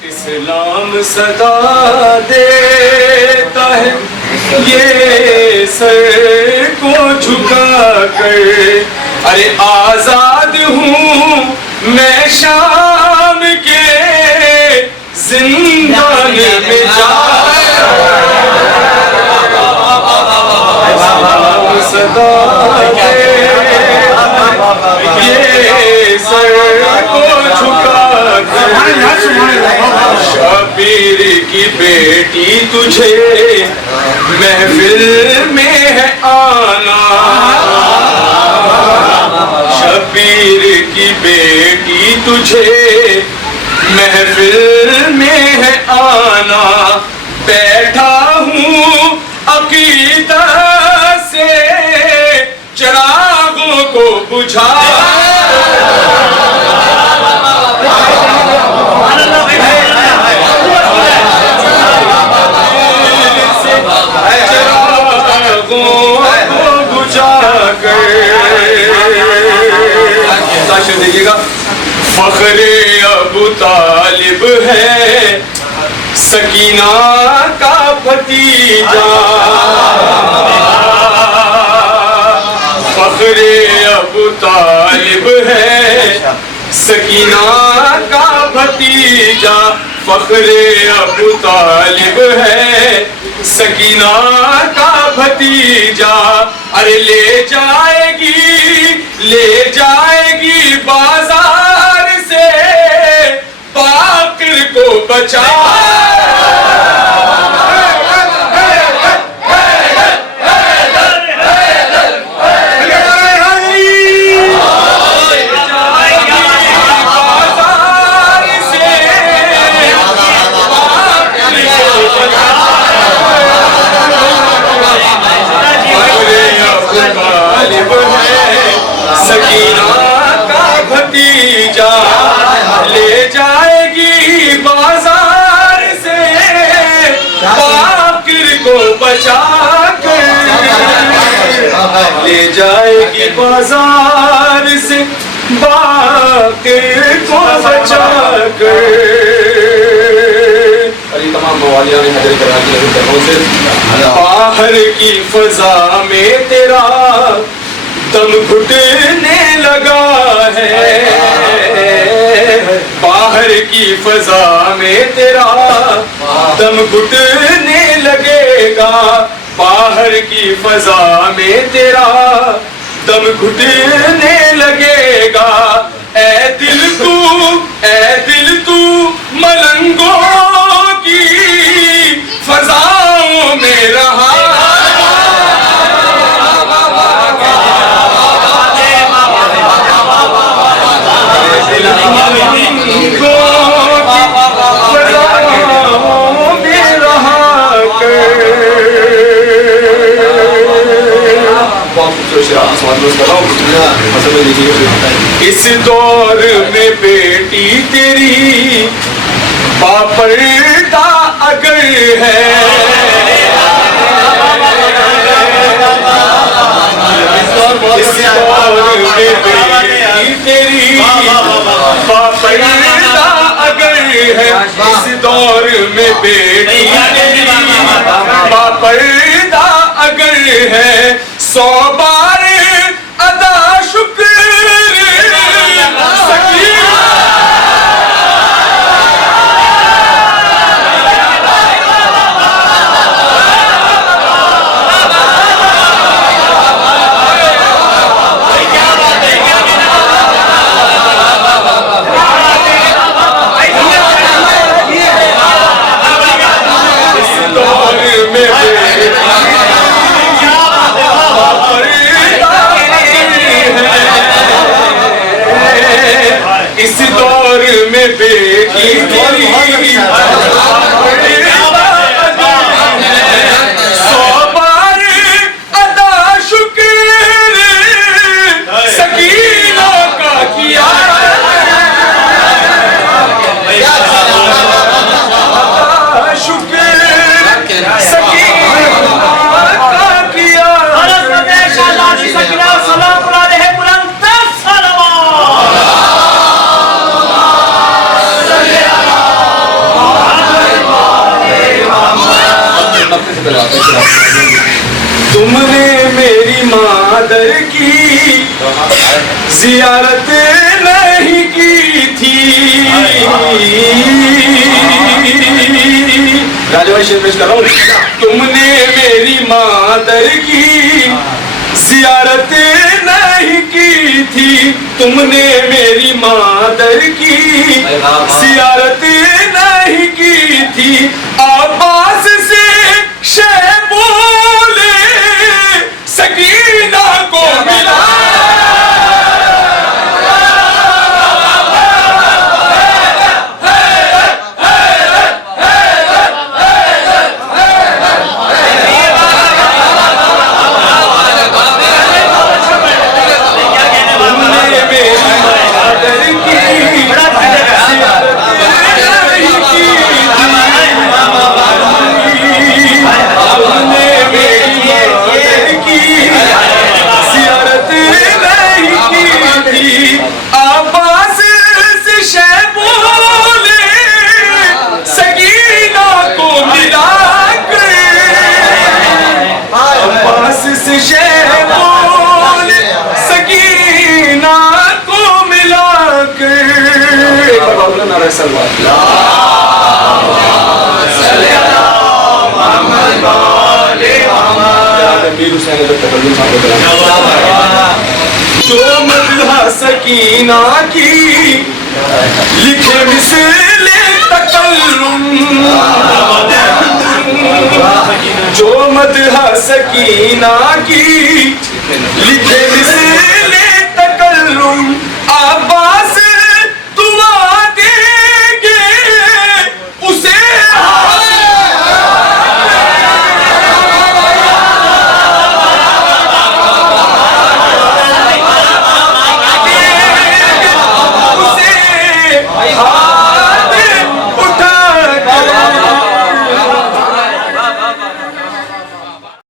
इस्लाम सदा देता है ये सर को झुका कर। अरे आजाद हूँ मैं शाम के जिंदान में सदा ये सर को झुका कर। शबीर की बेटी तुझे महफिल में है आना। शबीर की बेटी तुझे महफिल में है आना। बैठा हूँ अकीदा से चिरागों को बुझा। देखिएगा, फखरे अबू तालिब है सकीना का भतीजा। फखरे अबू तालिब है सकीना का भतीजा। फखरे अबू तालिब है सकीना का भतीजा। अरे ले जाएगी बाजार से बाकिर को बचा। सकीना का भतीजा ले जाएगी बाजार से बाकिर को बचा कर। ले जाएगी बाजार से बाकिर को बचा कर। तमाम मवालिया ने हजर करा दिया। बाहर की फजा में तेरा दम घुटने लगा है। बाहर की फजा में तेरा दम घुटने लगेगा। बाहर की फजा में तेरा दम घुटने लगेगा। ऐ दिल तू मलंगों की फजाओं में रहा। इस दौर में बेटी तेरी बापर्दा अगर है। इस दौर में बेटी तेरी बापर्दा अगर है। इस दौर में बेटी तेरी बापर्दा अगर है। 100 बार अदा शुक्र इस दौर में बेटी तेरी 100 बार अदा शुक्र सकीना का किया। शुक्र सकीना का किया। तुमने मेरी मादर की जियारत नहीं की थी। राजा भाई शेर पेश कर रहा हूँ। तुमने मेरी मादर की जियारत नहीं की थी, तुमने मेरी मादर की जियारत नहीं की थी। आवाज से शहबोले सकीना को मिला। जो मदहा सकीना की लिखे मिसले तकल्लुम, जो मदहा सकीना की लिखे